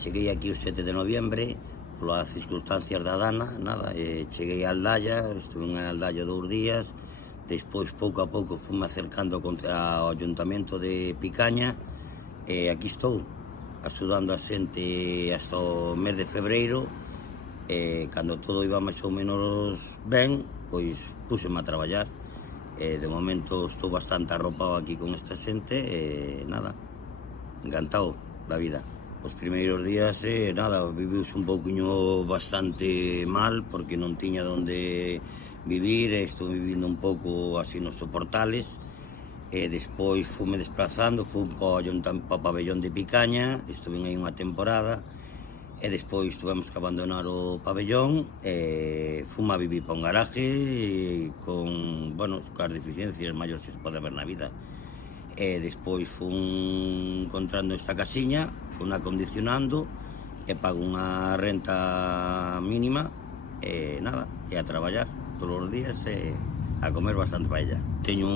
Cheguei aquí o 7 de noviembre, polas circunstancias da Dana, nada, cheguei a Aldaya, estuve en Aldaya 2 días, despois pouco a pouco fume acercando ao Ayuntamento de Picaña, e aquí estou, axudando a xente hasta o mes de febreiro, e cando todo iba máis ou menos ben, pois púxeme a traballar. De momento estou bastante arropado aquí con esta xente e nada, encantado da vida. Os primeiros días, nada, viviuse un pouquiño bastante mal porque non tiña onde vivir, estou vivindo un pouco así nos soportales, e despois fume desplazando, fui ao pabellón de Picaña, estuve aí unha temporada, e despois tuvemos que abandonar o pabellón, e fume a vivir pa un garaje con, bueno, as deficiencias maiores que se pode haber na vida. E despois fun encontrando esta casiña, fun acondicionando e pago unha renta mínima e nada, e a traballar todos os días e a comer bastante paella. Teño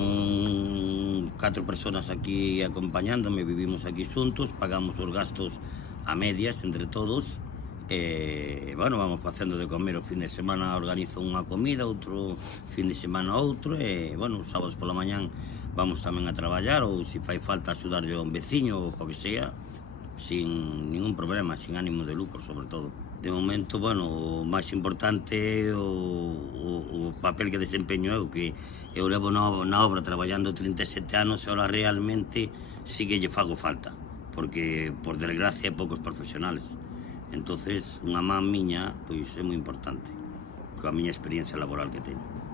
4 personas aquí acompañándome, vivimos aquí xuntos, pagamos os gastos a medias entre todos e, bueno, vamos facendo de comer. O fin de semana organizo unha comida, outro fin de semana outro e, bueno, os sábados pola mañán vamos tamén a traballar, ou se fai falta axudarlle a un veciño ou o que sea, sin ningún problema, sin ánimo de lucro, sobre todo. De momento, bueno, o máis importante é o papel que desempeño eu, que eu levo na obra traballando 37 anos e ahora realmente sí que lle fago falta, porque, por desgracia, hai poucos profesionales. Entonces, unha man miña, pois é moi importante, coa miña experiencia laboral que teño.